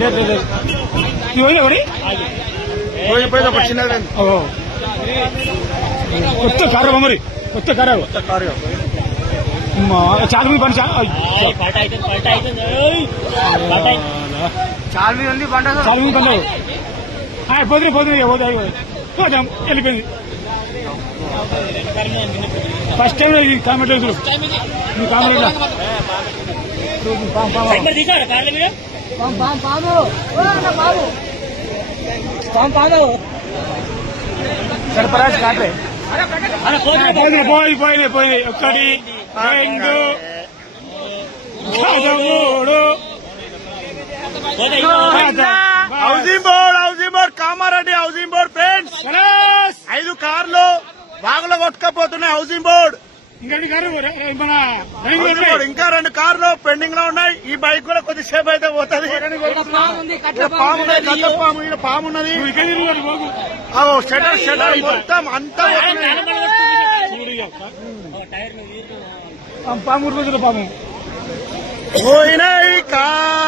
లేదు లేదు ఇవి ఎవరి కొత్త కారు మరి కొత్త కారు చాలా మంది పని చాలా మంది పని పోతున్నాయి పోదాం వెళ్ళిపోయింది ఫస్ట్ టైం ఇది కామెంట్ మీ కామెంట్ సర్పరాజ్ కాటే పోయి ఒకటి రెండు మూడు housing board Kamareddy housing board friends 5 కార్లు బాగులో కొట్టుకపోతున్నాయి. హౌసింగ్ బోర్డ్ ఇంకా 2 కార్లు పెండింగ్ లో ఉన్నాయి. ఈ బైక్ కూడా కొద్దిసేపు అయితే పోతుంది. పాము ఉన్నది షటర్ మొత్తం అంతా పాము రోజుల పాము పోయినాయి కార్